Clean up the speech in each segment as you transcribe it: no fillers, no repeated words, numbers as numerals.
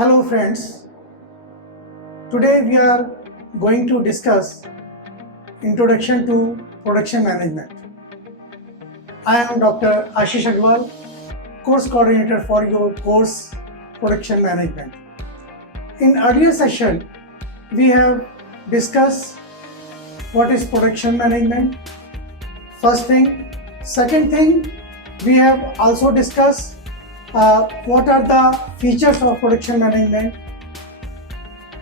Hello friends, today we are going to discuss Introduction to Production Management. I am Dr. Ashish Agarwal, course coordinator for your course Production Management. In earlier session, we have discussed what is production management, first thing. Second thing, we have also discussed what are the features of production management,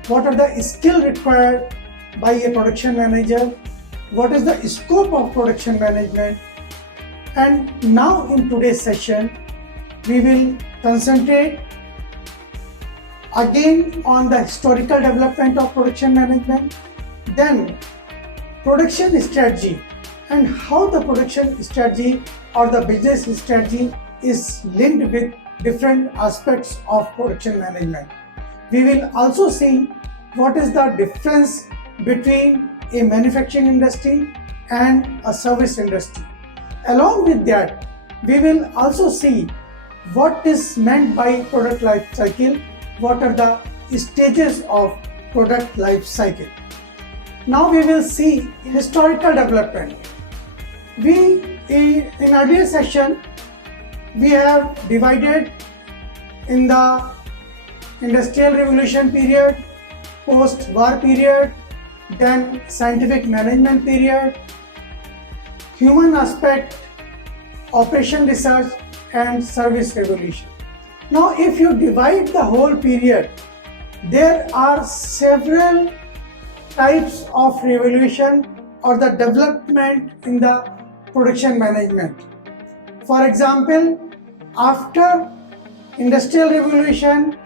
what are the skills required by a production manager, what is the scope of production management, and now in today's session we will concentrate again on the historical development of production management, then production strategy and how the production strategy or the business strategy is linked with different aspects of production management. We will also see what is the difference between a manufacturing industry and a service industry. Along with that, we will also see what is meant by product life cycle, what are the stages of product life cycle. Now we will see historical development. In earlier session, we have divided in the industrial revolution period, post-war period, then scientific management period, human aspect, operation research, and service revolution. Now if you divide the whole period, there are several types of revolution or the development in the production management. For example, after industrial revolution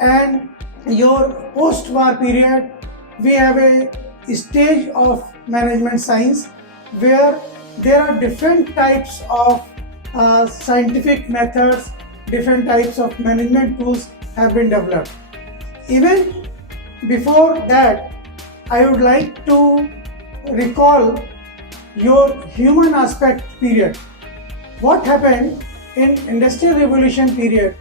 and your post-war period, we have a stage of management science where there are different types of scientific methods, different types of management tools have been developed. Even before that, I would like to recall your human aspect period. What happened in industrial revolution period,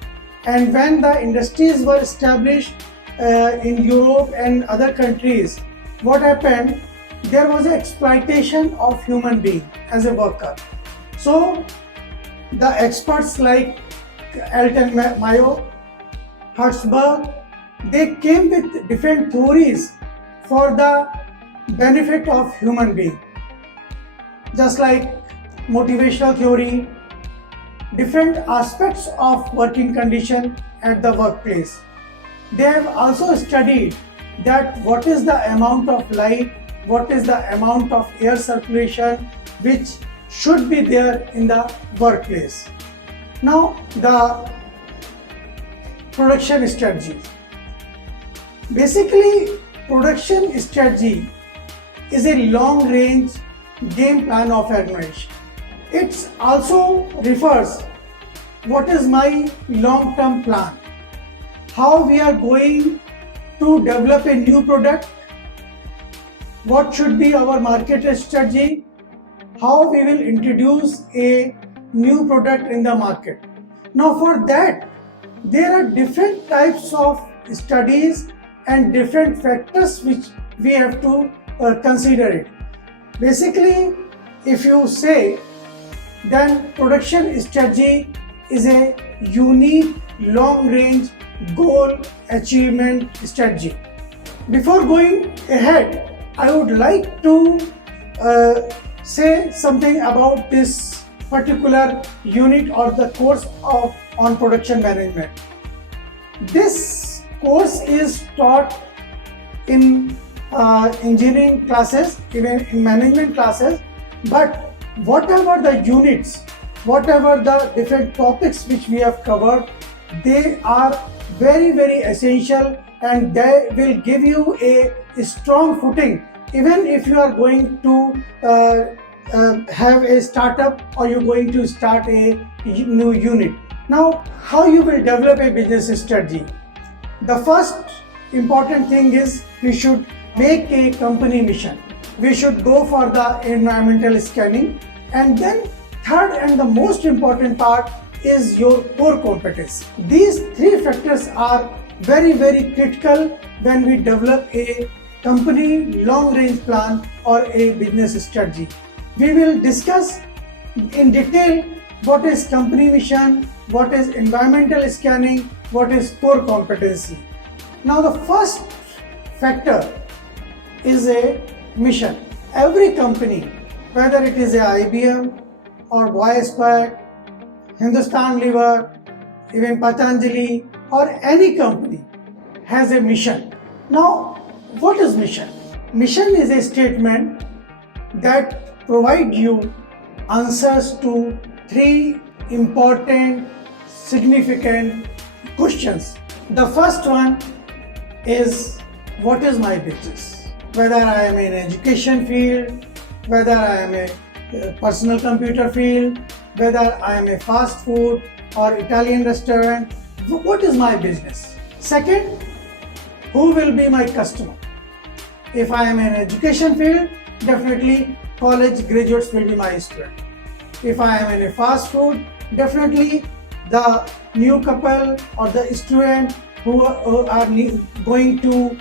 and when the industries were established in Europe and other countries, what happened? There was an exploitation of human being as a worker. So the experts like Alton Mayo, Hertzberg, they came with different theories for the benefit of human being, just like motivational theory, different aspects of working condition at the workplace. They have also studied that what is the amount of light, what is the amount of air circulation which should be there in the workplace. Now the production strategy. Basically, production strategy is a long range game plan of organization. It also refers what is my long-term plan, how we are going to develop a new product, what should be our market strategy, how we will introduce a new product in the market. Now for that, there are different types of studies and different factors which we have to consider it. Basically, if you say, then production strategy is a unique long-range goal achievement strategy. Before going ahead, I would like to say something about this particular unit or the course on production management. This course is taught in engineering classes, even in management classes, but whatever the units, whatever the different topics which we have covered, they are very, very essential and they will give you a strong footing even if you are going to have a startup or you're going to start a new unit. Now, how you will develop a business strategy? The first important thing is we should make a company mission. We should go for the environmental scanning, and then third and the most important part is your core competence. These three factors are very critical when we develop a company long range plan or a business strategy. We will discuss in detail what is company mission, what is environmental scanning, what is core competency. Now the first factor is a mission. Every company, whether it is a IBM or Biosquare, Hindustan Lever, even Patanjali or any company has a mission. Now what is mission? Mission is a statement that provides you answers to three important, significant questions. The first one is, what is my business? Whether I am in education field, whether I am a personal computer field, whether I am a fast food or Italian restaurant, what is my business? Second, who will be my customer? If I am in education field, definitely college graduates will be my student. If I am in a fast food, definitely the new couple or the student who are going to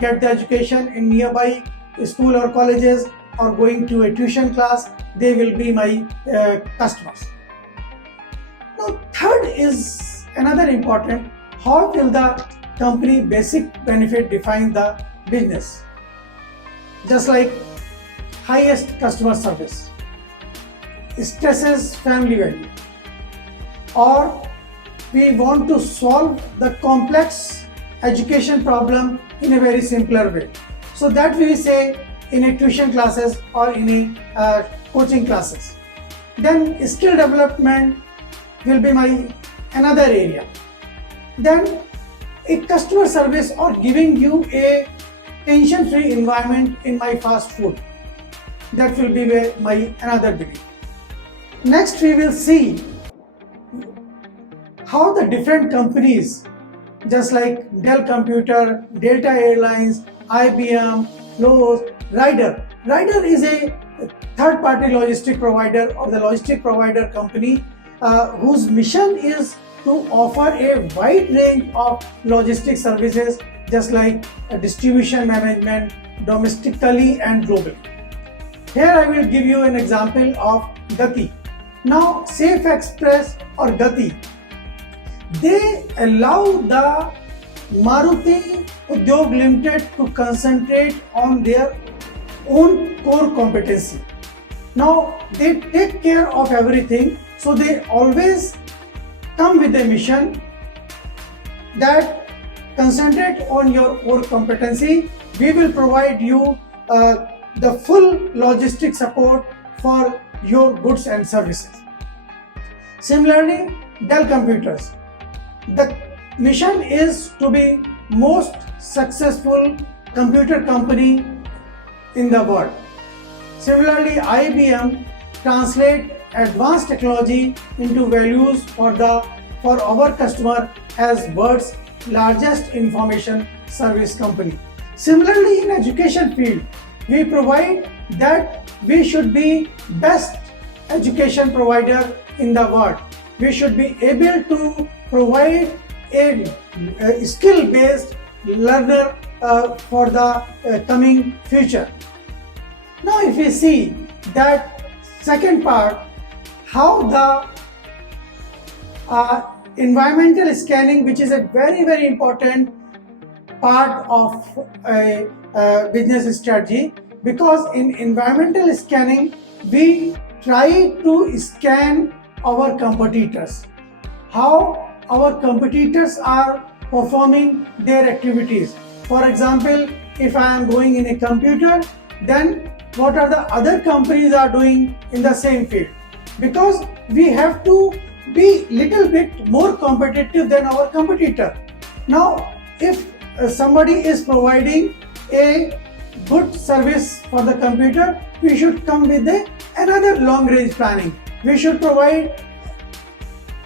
get the education in nearby school or colleges or going to a tuition class, they will be my customers. Now third is another important, how will the company basic benefit define the business? Just like highest customer service, stresses family value, or we want to solve the complex education problem in a very simpler way. So that we say in a tuition classes or in a coaching classes. Then skill development will be my another area. Then a customer service or giving you a tension-free environment in my fast food. That will be my another belief. Next we will see how the different companies, just like Dell Computer, Delta Airlines, IBM, Lowe's, Ryder. Ryder is a third-party logistic provider or the logistic provider company whose mission is to offer a wide range of logistic services, just like distribution management domestically and globally. Here I will give you an example of Gati. Now Safe Express or Gati, they allow the Maruti Udyog Limited to concentrate on their own core competency. Now they take care of everything, so they always come with a mission that concentrate on your core competency. We will provide you the full logistic support for your goods and services. Similarly, Dell Computers, the mission is to be most successful computer company in the world. Similarly, IBM translate advanced technology into values for our customer as world's largest information service company. Similarly, in education field, we provide that we should be best education provider in the world. We should be able to provide a skill-based learner for the coming future. Now if we see that second part, how the environmental scanning, which is a very important part of a business strategy, because in environmental scanning we try to scan our competitors, how our competitors are performing their activities. For example, if I am going in a computer, then what are the other companies are doing in the same field, because we have to be little bit more competitive than our competitor. Now if somebody is providing a good service for the computer, we should come with another long range planning. We should provide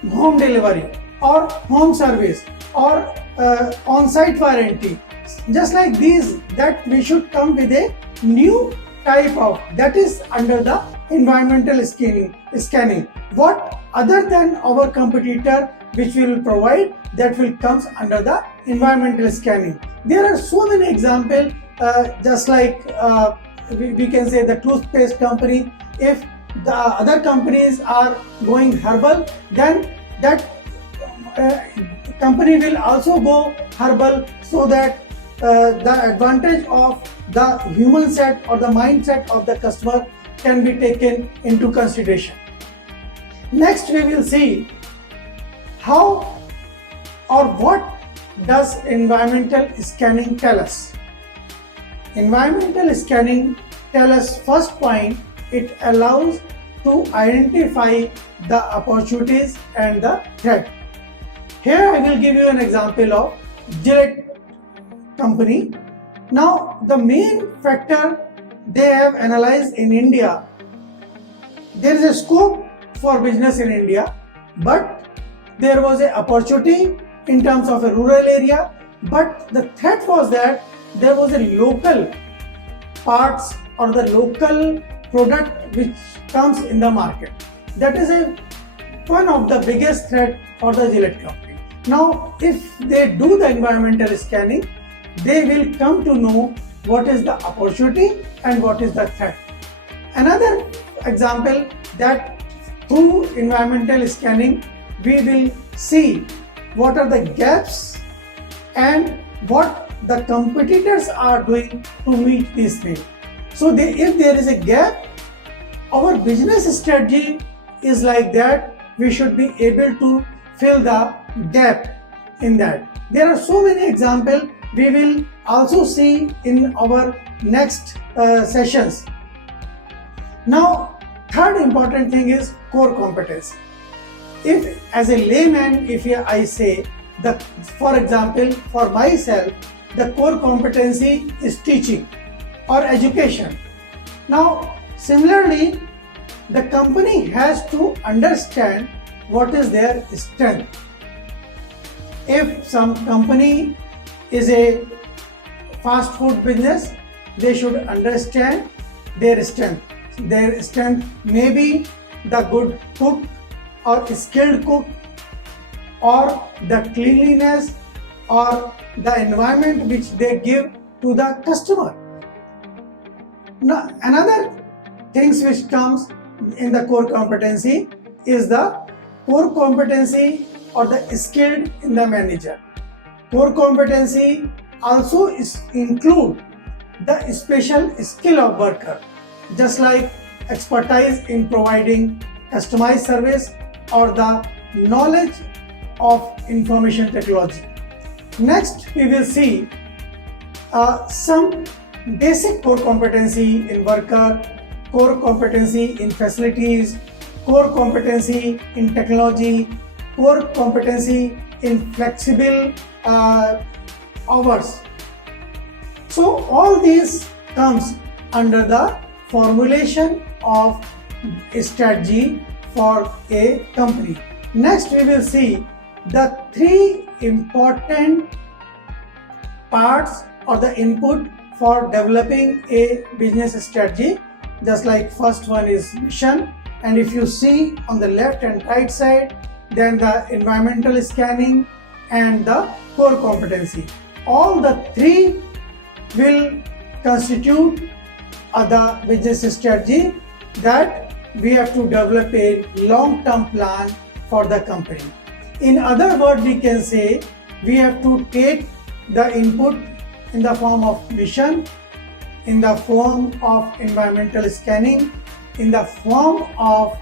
home delivery or home service or on-site warranty. Just like these, that we should come with a new type of, that is under the environmental scanning. What other than our competitor which we will provide, that will comes under the environmental scanning. There are so many examples, just like we can say the toothpaste company. If the other companies are going herbal, then that company will also go herbal, so that the advantage of the human set or the mindset of the customer can be taken into consideration. Next, we will see how or what does environmental scanning tell us. Environmental scanning tell us, first point, it allows to identify the opportunities and the threat. Here I will give you an example of Gillette company. Now the main factor they have analyzed in India, there is a scope for business in India, but there was an opportunity in terms of a rural area, but the threat was that there was a local parts or the local product which comes in the market. That is one of the biggest threat for the Gillette company. Now, if they do the environmental scanning, they will come to know what is the opportunity and what is the threat. Another example, that through environmental scanning, we will see what are the gaps and what the competitors are doing to meet these things. So if there is a gap, our business strategy is like that. We should be able to fill the gap in that. There are so many examples we will also see in our next sessions. Now, third important thing is core competency. If as a layman, if I say that, for example, for myself, the core competency is teaching or education. Now, similarly, the company has to understand what is their strength. If some company is a fast food business, they should understand their strength. Their strength may be the good cook or skilled cook, or the cleanliness, or the environment which they give to the customer. Now, another things which comes in the core competency is the core competency or the skilled in the manager. Core competency also include the special skill of worker, just like expertise in providing customized service or the knowledge of information technology. Next, we will see some basic core competency in worker, core competency in facilities, core competency in technology, core competency in flexible hours. So all these comes under the formulation of a strategy for a company. Next, we will see the three important parts or the input for developing a business strategy. Just like first one is mission, and if you see on the left and right side, then the environmental scanning and the core competency. All the three will constitute the business strategy that we have to develop a long-term plan for the company. In other words, we can say we have to take the input in the form of mission, in the form of environmental scanning, in the form of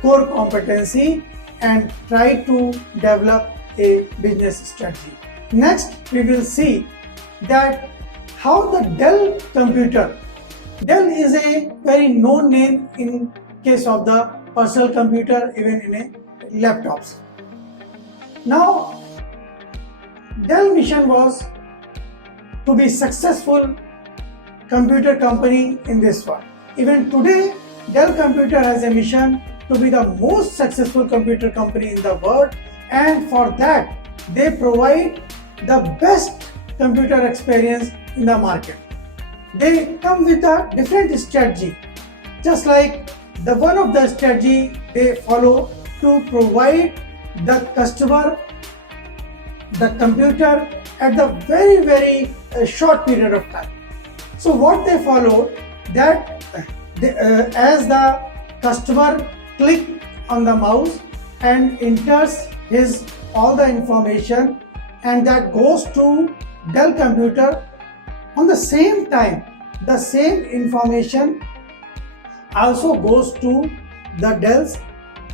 core competency, and try to develop a business strategy. Next, we will see that how the Dell computer. Dell is a very known name in case of the personal computer, even in a laptops. Now, Dell mission was to be successful computer company in this world. Even today, Dell Computer has a mission to be the most successful computer company in the world, and for that they provide the best computer experience in the market. They come with a different strategy, just like the one of the strategy they follow to provide the customer the computer at the very short period of time. So what they followed, that as the customer click on the mouse and enters his all the information, and that goes to Dell computer, on the same time the same information also goes to the Dell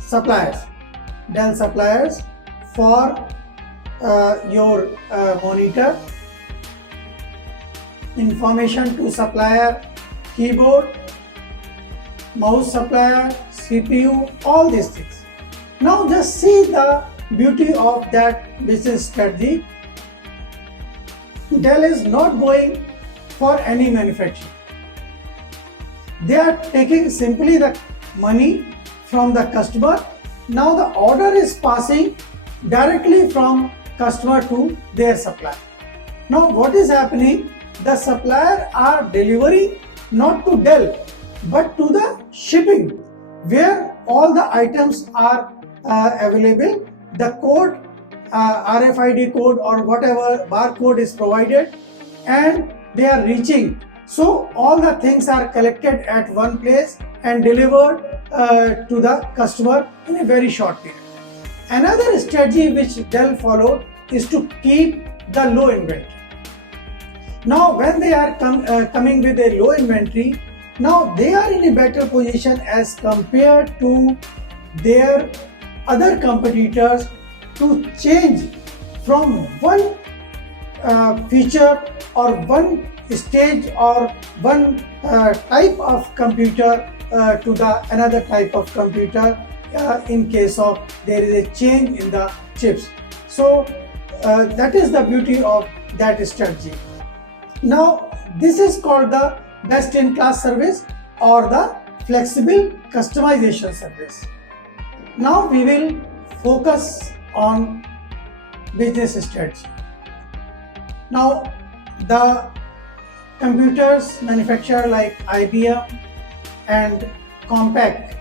suppliers for your monitor, information to supplier, keyboard, mouse supplier, CPU, all these things. Now just see the beauty of that business strategy. Dell is not going for any manufacturing. They are taking simply the money from the customer. Now the order is passing directly from customer to their supplier. Now what is happening? The supplier are delivering not to Dell but to the shipping, where all the items are available. The code, RFID code or whatever barcode is provided, and they are reaching. So all the things are collected at one place and delivered to the customer in a very short period. Another strategy which Dell followed is to keep the low inventory. Now when they are coming with a low inventory, now they are in a better position as compared to their other competitors to change from one feature or one stage or one type of computer to the another type of computer in case of there is a change in the chips. So that is the beauty of that strategy. Now this is called the best-in-class service or the flexible customization service. Now we will focus on business strategy. Now the computers manufacturer like IBM and Compaq,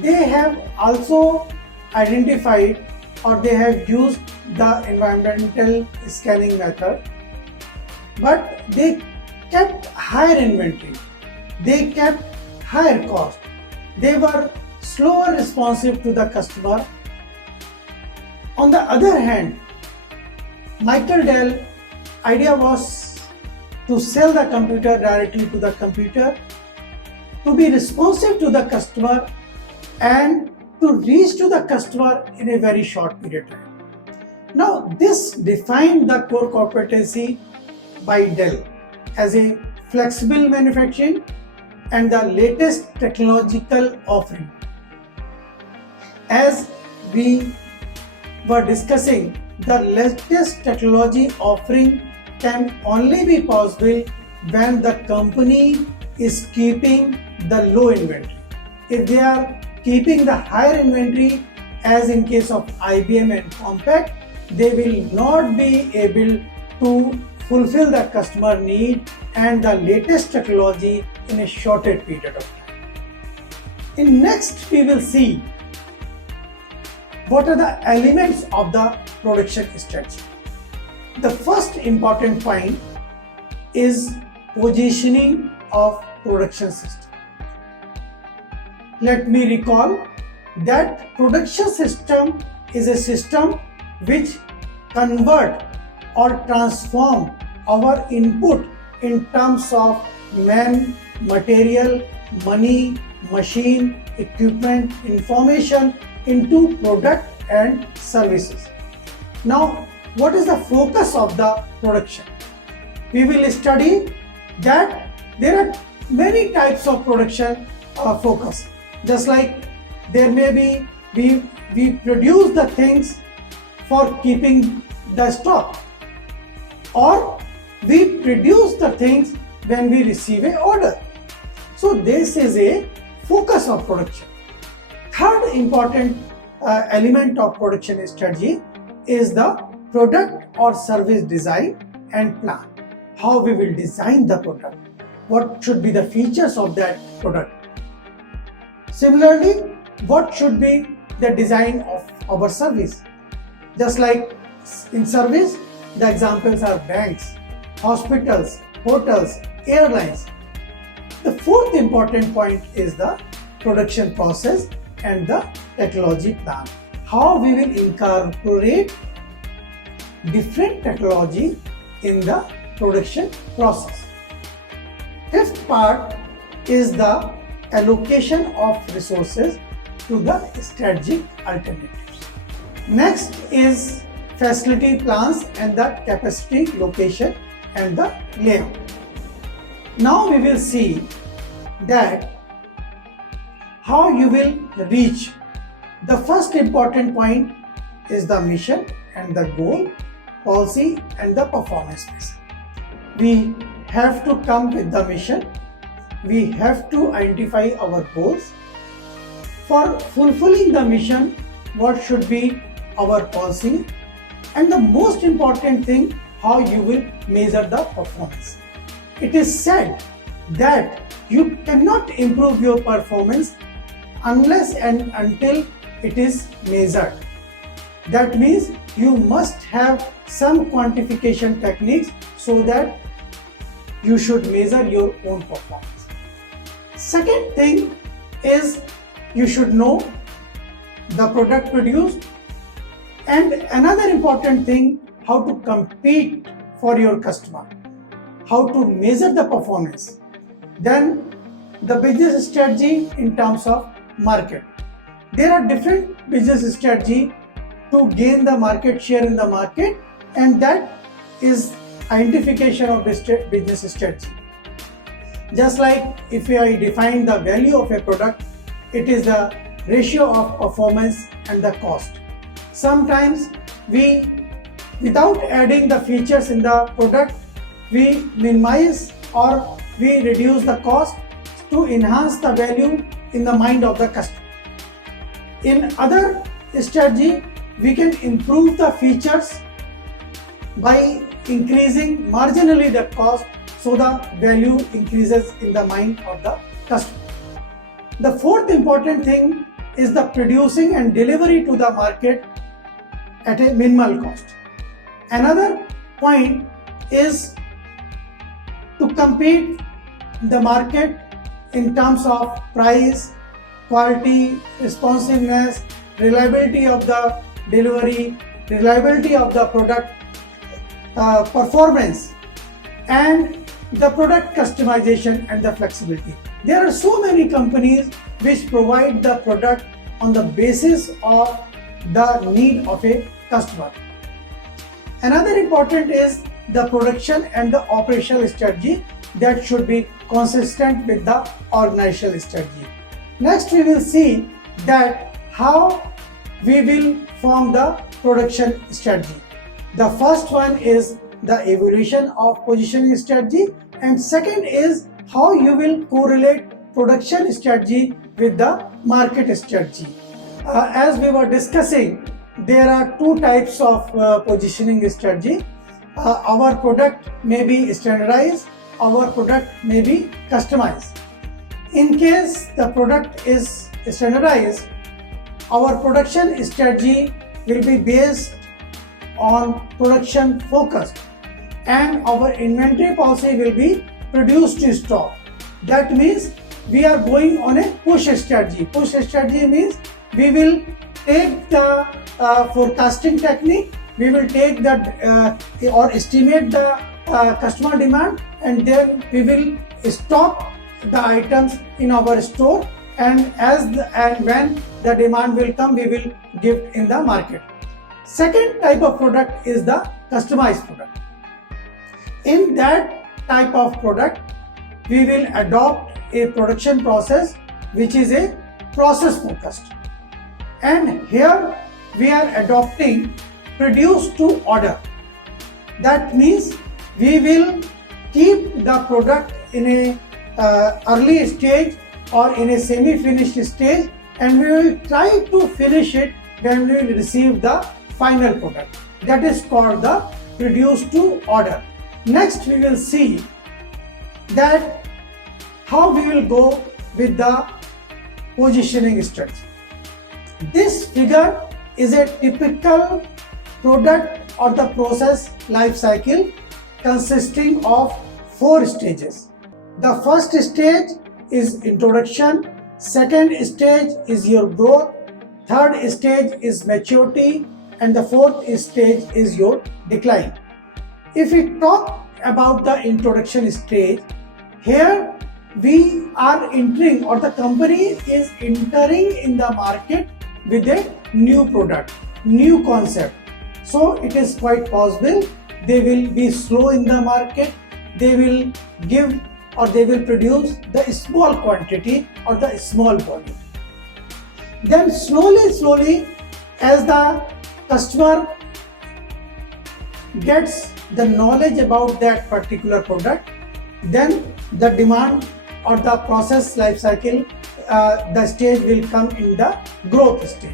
they have also identified or they have used the environmental scanning method, but they kept higher inventory, they kept higher cost, they were slower responsive to the customer. On the other hand, Michael Dell idea was to sell the computer directly to the computer, to be responsive to the customer and to reach to the customer in a very short period of time. Now this defined the core competency by Dell as a flexible manufacturing and the latest technological offering. As we were discussing, the latest technology offering can only be possible when the company is keeping the low inventory. If they are keeping the higher inventory, as in case of IBM and Compaq, they will not be able to fulfill the customer need and the latest technology in a shorter period of time. In next, we will see what are the elements of the production strategy. The first important point is positioning of production system. Let me recall that production system is a system which convert or transform our input in terms of man, material, money, machine, equipment, information into product and services. Now, what is the focus of the production? We will study that there are many types of production focus. Just like there may be, we produce the things for keeping the stock, or we produce the things when we receive an order. So this is a focus of production. Third important element of production strategy is the product or service design and plan. How we will design the product, what should be the features of that product. Similarly, what should be the design of our service. Just like in service, the examples are banks, hospitals, hotels, airlines. The fourth important point is the production process and the technology plan. How we will incorporate different technology in the production process. Fifth part is the allocation of resources to the strategic alternatives. Next is facility plans and the capacity location and the layout. Now we will see that how you will reach. The first important point is the mission and the goal, policy and the performance base. We have to come with the mission. We have to identify our goals. For fulfilling the mission, what should be our policy? And the most important thing, how you will measure the performance. It is said that you cannot improve your performance unless and until it is measured. That means you must have some quantification techniques so that you should measure your own performance. Second thing is you should know the product produced, and another important thing, how to compete for your customer, how to measure the performance. Then the business strategy in terms of market. There are different business strategy to gain the market share in the market, and that is identification of business strategy. Just like if I define the value of a product, it is the ratio of performance and the cost. Sometimes we, without adding the features in the product, we minimize or we reduce the cost to enhance the value in the mind of the customer. In other strategy, we can improve the features by increasing marginally the cost, so the value increases in the mind of the customer. The fourth important thing is the producing and delivery to the market at a minimal cost. Another point is to compete the market in terms of price, quality, responsiveness, reliability of the delivery, reliability of the product, performance, and the product customization and the flexibility. There are so many companies which provide the product on the basis of the need of a customer. Another important is the production and the operational strategy that should be consistent with the organizational strategy. Next, we will see that how we will form the production strategy. The first one is the evolution of positioning strategy, and second is how you will correlate production strategy with the market strategy. As we were discussing, there are two types of positioning strategy. Our product may be standardized, our product may be customized. In case the product is standardized, our production strategy will be based on production focused, and our inventory policy will be produced to stock. That means we are going on a push strategy. Push strategy means we will take the forecasting technique, we will take the or estimate the customer demand, and then we will stock the items in our store, and when the demand will come, we will give in the market. Second type of product is the customized product. In that type of product, we will adopt a production process which is a process focused, and here we are adopting produce to order. That means we will keep the product in a early stage or in a semi-finished stage, and we will try to finish it when we will receive the final product. That is called the produce to order. Next, we will see that how we will go with the positioning strategy. This figure is a typical product or the process life cycle consisting of 4 stages. The first stage is introduction, second stage is your growth, third stage is maturity, and the fourth stage is your decline. If we talk about the introduction stage, here we are entering, or the company is entering in the market with a new product, new concept. So it is quite possible they will be slow in the market, they will give or they will produce the small quantity or the small volume. Then slowly as the customer gets the knowledge about that particular product, then the demand or the process life cycle, the stage will come in the growth stage.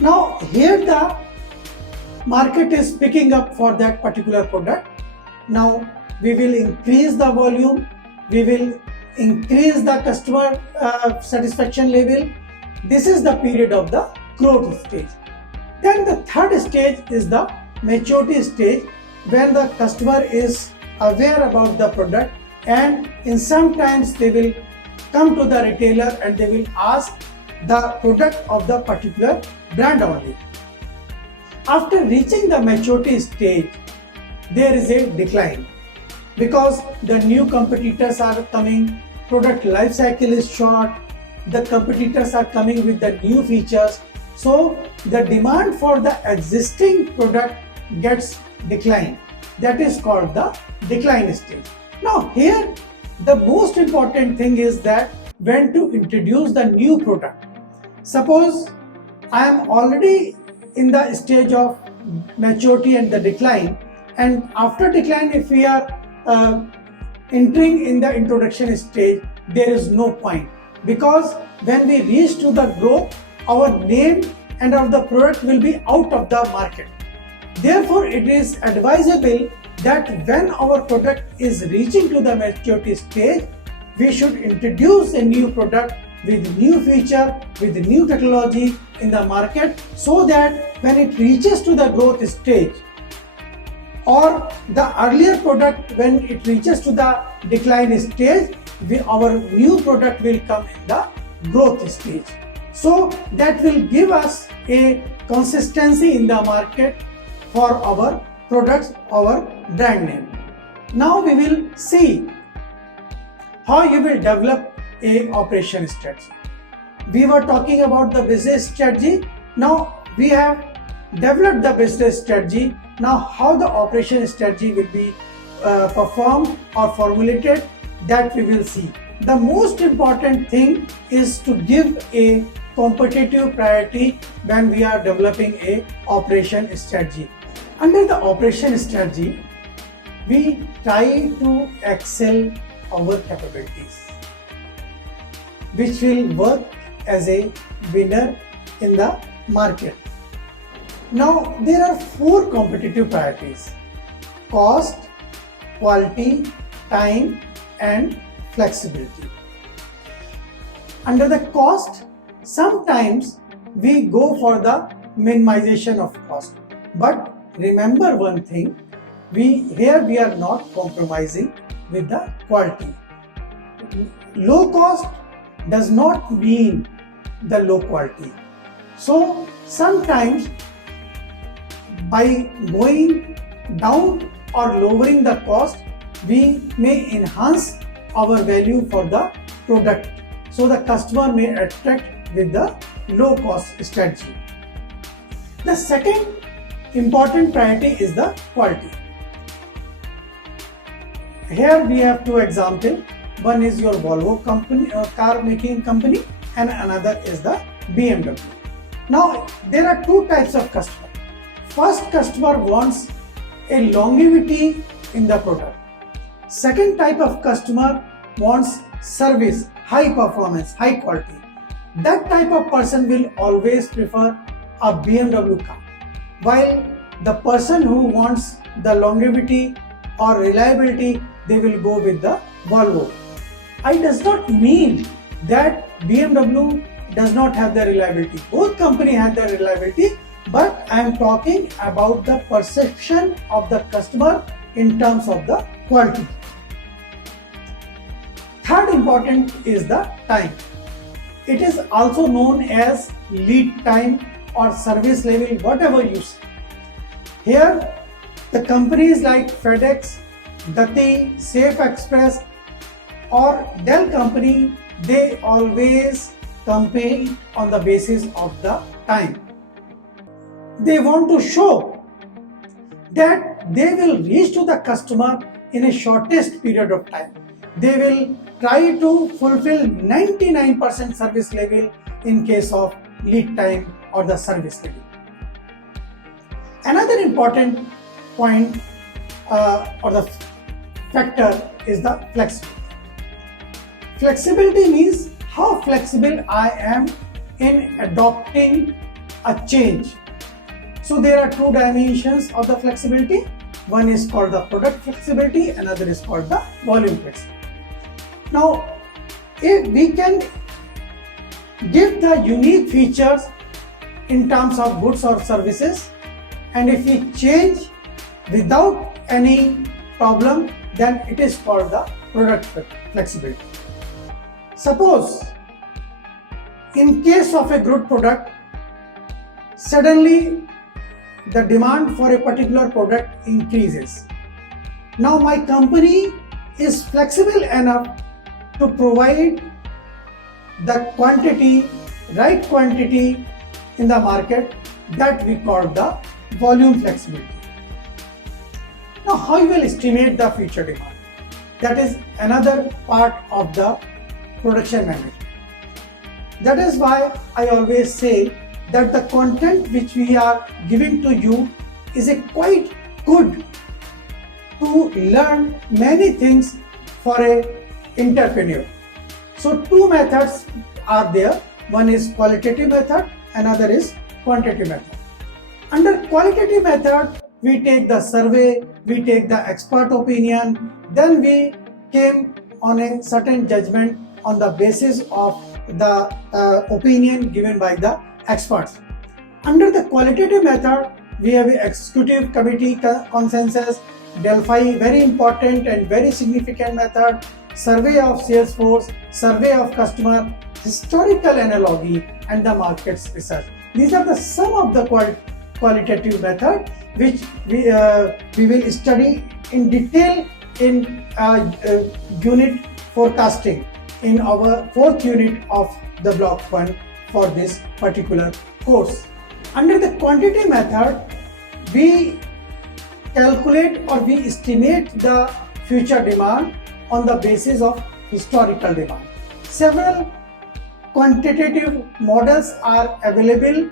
Now here the market is picking up for that particular product. Now we will increase the volume, we will increase the customer satisfaction level. This is the period of the growth stage. Then the third stage is the maturity stage, where the customer is aware about the product, and in some times they will come to the retailer and they will ask the product of the particular brand only. After reaching the maturity stage, there is a decline because the new competitors are coming, product life cycle is short, the competitors are coming with the new features, so the demand for the existing product gets declined. That is called the decline stage. Now here the most important thing is that when to introduce the new product. Suppose I am already in the stage of maturity and the decline, and after decline if we are entering in the introduction stage, there is no point, because when we reach to the growth, our name and of the product will be out of the market. Therefore it is advisable that when our product is reaching to the maturity stage, we should introduce a new product with new feature, with new technology in the market, so that when it reaches to the growth stage, or the earlier product when it reaches to the decline stage, our new product will come in the growth stage. So that will give us a consistency in the market for our products, our brand name. Now we will see how you will develop a operation strategy. We were talking about the business strategy. Now we have developed the business strategy. Now how the operation strategy will be performed or formulated, that we will see. The most important thing is to give a competitive priority when we are developing a operation strategy. Under the operation strategy, we try to excel our capabilities, which will work as a winner in the market. Now there are 4 competitive priorities: cost, quality, time, and flexibility. Under the cost, sometimes we go for the minimization of cost, but remember one thing, we are not compromising with the quality. Low cost does not mean the low quality. So sometimes by going down or lowering the cost, we may enhance our value for the product, so the customer may attract with the low cost strategy. The second important priority is the quality. Here we have 2 examples. One is your Volvo company, car making company, and another is the BMW. Now there are 2 types of customer. First, customer wants a longevity in the product. Second type of customer wants service, high performance, high quality. That type of person will always prefer a BMW car, while the person who wants the longevity or reliability, they will go with the Volvo. It does not mean that BMW does not have the reliability. Both company have the reliability, but I am talking about the perception of the customer in terms of the quality. Third important is the time. It is also known as lead time or service level, whatever you say. Here, the companies like FedEx, Gati, Safe Express or Dell company, they always compete on the basis of the time. They want to show that they will reach to the customer in a shortest period of time. They will try to fulfill 99% service level in case of lead time or the service level. Another important point or the factor is the flexibility. Flexibility means how flexible I am in adopting a change. So there are two dimensions of the flexibility. One is called the product flexibility, another is called the volume flexibility. Now, if we can give the unique features in terms of goods or services, and if we change without any problem, then it is called the product flexibility. Suppose in case of a good product, suddenly the demand for a particular product increases. Now my company is flexible enough to provide the quantity, right quantity in the market, that we call the volume flexibility. Now how you will estimate the future demand? That is another part of the production management. That is why I always say that the content which we are giving to you is a quite good to learn many things for a entrepreneur. So two methods are there. One is qualitative method, another is quantitative method. Under qualitative method, we take the survey, we take the expert opinion, then we came on a certain judgment on the basis of the opinion given by the experts. Under the qualitative method, we have an executive committee consensus, Delphi, very important and very significant method, survey of sales force, survey of customer, historical analogy, and the markets research. These are the some of the qualitative method which we will study in detail in unit forecasting in our fourth unit of the block 1 for this particular course. Under the quantity method, we calculate or we estimate the future demand on the basis of historical demand. Several quantitative models are available.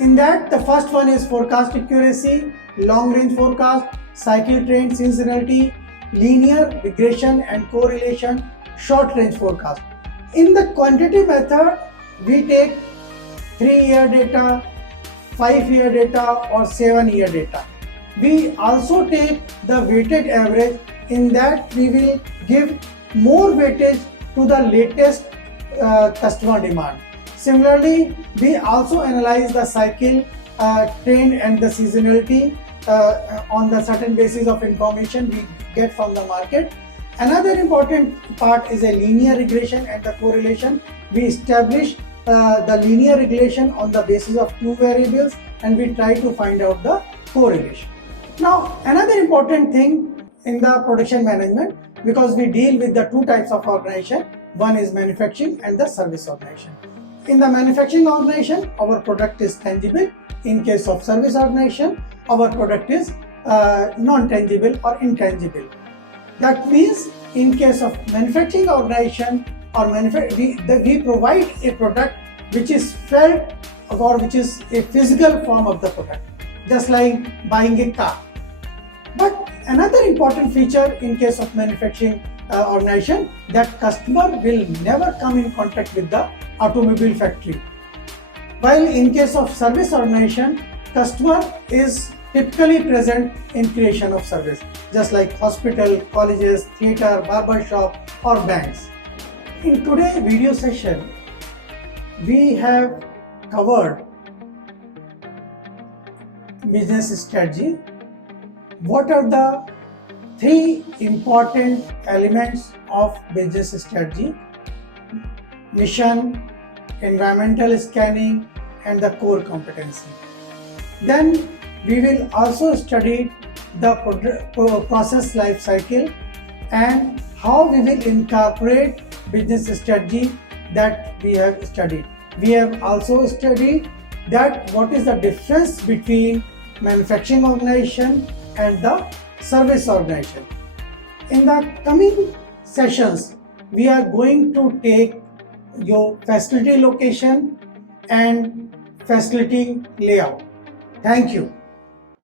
In that, the first one is forecast accuracy, long range forecast, cycle trend seasonality, linear regression and correlation, short range forecast. In the quantitative method, we take 3-year data, 5-year data or 7-year data. We also take the weighted average. In that, we will give more weightage to the latest customer demand. Similarly, we also analyze the cycle trend and the seasonality on the certain basis of information we get from the market. Another important part is a linear regression and the correlation. We establish the linear regression on the basis of two variables and we try to find out the correlation. Now, another important thing in the production management, because we deal with the two types of organization, one is manufacturing and the service organization. In the manufacturing organization, our product is tangible. In case of service organization, our product is non-tangible or intangible. That means in case of manufacturing organization or we provide a product which is felt or which is a physical form of the product, just like buying a car. But another important feature in case of manufacturing organization, that customer will never come in contact with the automobile factory. While in case of service organization, customer is typically present in creation of service, just like hospital, colleges, theater, barber shop or banks. In today's video session, we have covered business strategy. What are the three important elements of business strategy? Mission, environmental scanning, and the core competency. Then we will also study the process life cycle and how we will incorporate business strategy that we have studied. We have also studied that what is the difference between manufacturing organization and the service organization. In the coming sessions, we are going to take your facility location and facility layout. Thank you.